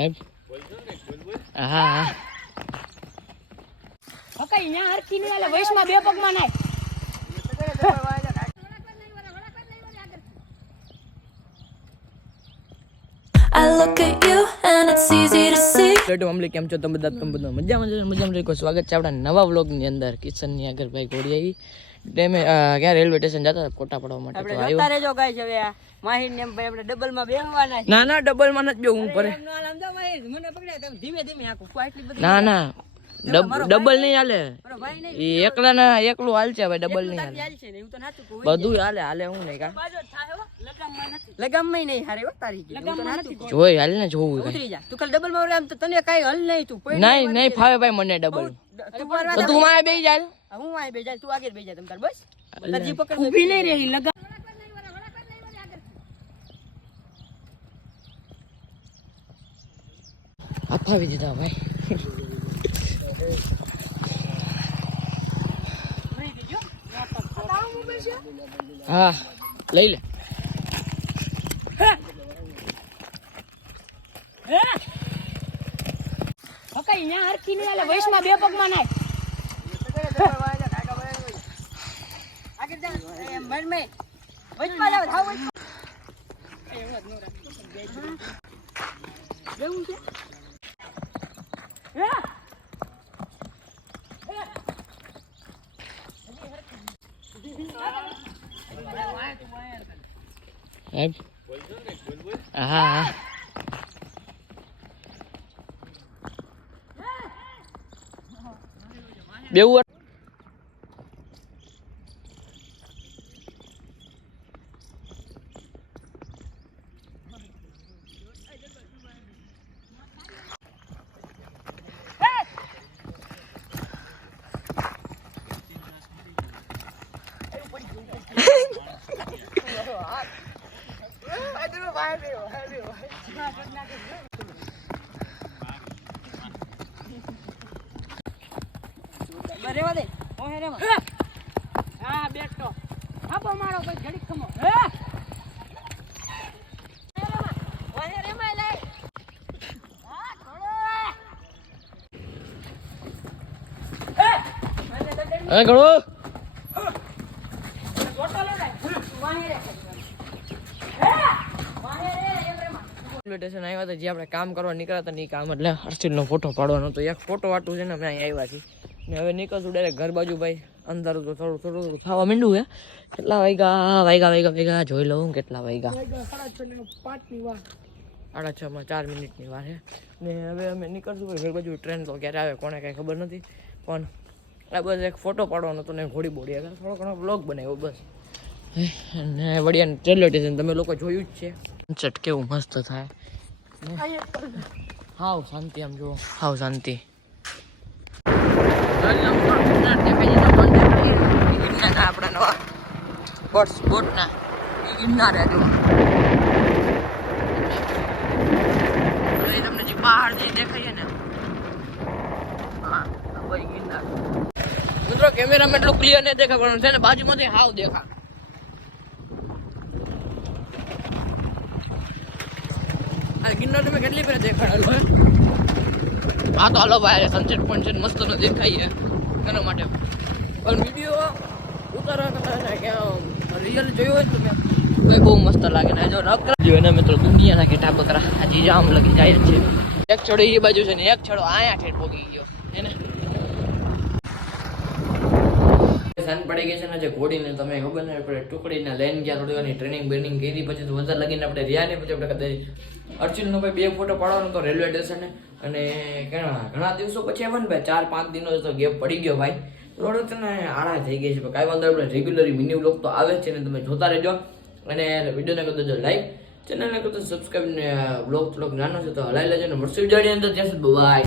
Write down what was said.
સાહેબ હા હા. હકાઈ ન્યા હરખી નહીં આલે વૈશમાં બે પગમાં નાય. બેટુ કેમ છો? તમે બધા તમે બધા મજામાં મજામાં સ્વાગત છે આપણા નવા વ્લોગની અંદર? કિચનની આગળ ભાઈ ઘોડી આવી. ટેમે ક્યાં રેલવે સ્ટેશન જતા ફોટા પડવા માટે આપણે જોતા રહેજો ગાઈસ હવે માહિર ને ભાઈ આપણે ડબલમાં બેહવાના છે. ના ના ડબલમાં નથી જો હું પડે મને પકડે તમે ધીમે ધીમે હાંકો. આટલી બધી ના ના. ડબલ નહીં હાલે. એ એકલા ના એકલું હાલશે ભાઈ ડબલ નહીં હાલે બધું હાલે હાલે હું નહીં કા. લગામમાં નહીં હારે તારી. જોઈ હાલે ને જોવું તું કાલ ડબલમાં આમ તો તને કાઈ હલ નહીં તું નહીં નહીં ફાવે ભાઈ મને ડબલ તું મારે બે જાય હું આય બેજા તું આગળ બેજા તમ તાર બસ? તારજી પકડ ઊભી નહીં રહી લગા. અપાવી દીધા ભાઈ. હા લઈ લે. હરખી નહીં આલે વૈશમાં બે પગમાં નાય. એ મર મે વચમાં જાવ થાવ જેવું છે હે સાહેબ હા હા બેવું બસ રેવા દે ઓહે રેવા હા બેઠો થાપો મારો કોઈ ઘડીક ખમો હે ઓહે રેમાં લે. હા? થોડો હે હવે ઘણું ગોટો લે વાહે રે. હે? સ્ટેશન આવ્યા હતા, જે આપણે કામ કરવા નીકળ્યા હતા ને એ કામ એટલે હર્ષિલનો ફોટો પાડવાનો હતો. એક ફોટો વાટું છે ને અમે અહીં આવ્યા છીએ. ને હવે નીકળશું ડાયરેક્ટ ઘર બાજુ ભાઈ. અંદર તો થોડું થોડું થોડું થવા માંડ્યું હે કેટલા વાગ્યા? વાગ્યા વાગ્યા વાગ્યા. જોઈ લઉં કેટલા વાગ્યા. સાડા છ માં ચાર મિનિટની વાર છે. ને હવે અમે નીકળશું ભાઈ ઘર બાજુ. ટ્રેન તો ક્યારે આવે કોને કાંઈ ખબર નથી. પણ આ બસ એક ફોટો પાડવાનો હતો ને ઘોડી બોડી. આગળ થોડો ઘણો બ્લોગ બનાવ્યો બસ. ને વડિયા રેલવે સ્ટેશન તમે લોકો જોયું જ છે. સનસેટ કેવું મસ્ત થાય. હાવ શાંતિ આમ જુઓ. હાવ શાંતિ. આપણા નવા બોટ્સ બોટના ગિરનાર હે તમને જે પહાડ જે દેખાય ને મિત્રો કેમેરામાં એટલું ક્લિયર નહીં દેખાય પણ છે ને? બાજુમાંથી હાવ દેખા આ ગિરનાર તમે કેટલી ફેર દેખાડેલું હે તો હાલો ભાઈ સનસેટ પોઈન્ટ છે મસ્ત નો દેખાય છે. એના માટે. પણ વીડિયો ઉતારવા કરતા કે રિયલ જોયો હોય તમે તો બહુ મસ્ત લાગે ને. જો રક જો એના મિત્રો દુનિયાના કેટા બકરા હજી જામ લગી જાય છે. એક છોડો એ બાજુ છે ને એક છોડો આયા ઠેઠ પોગી ગયો એને સાંજ પડી ગઈ છે ને જે ઘોડીને તમે ખબર ને, આપણે ટુકડીને લઈને ગયા, થોડી વારની ટ્રેનિંગ બેનિંગ કરી, પછી તો વધારે લગીને આપણે રહ્યા નહીં, પછી આપણે કદાચ અર્ચિલનો ભાઈ બે ફોટો પાડવાનો તો રેલવે સ્ટેશને અને ઘણા ઘણા દિવસો પછી આવ્યો ને ભાઈ, ચાર, પાંચ દિનો તો ગેપ પડી ગયો ભાઈ. રોડ ને આળા થઈ ગઈ છે. કાંઈ વાંધો આપણે રેગ્યુલરી મિની બ્લોગ તો આવે છે ને, તમે જોતા રહેજો. અને વિડીયોને કરી દેજો લાઈક ચેનલને કરતો સબસ્ક્રાઈબ ને બ્લોગ થોડોક નાનો છે, તો હલાવી લેજો ને, મળશે વિડીયોની અંદર. જશે બાય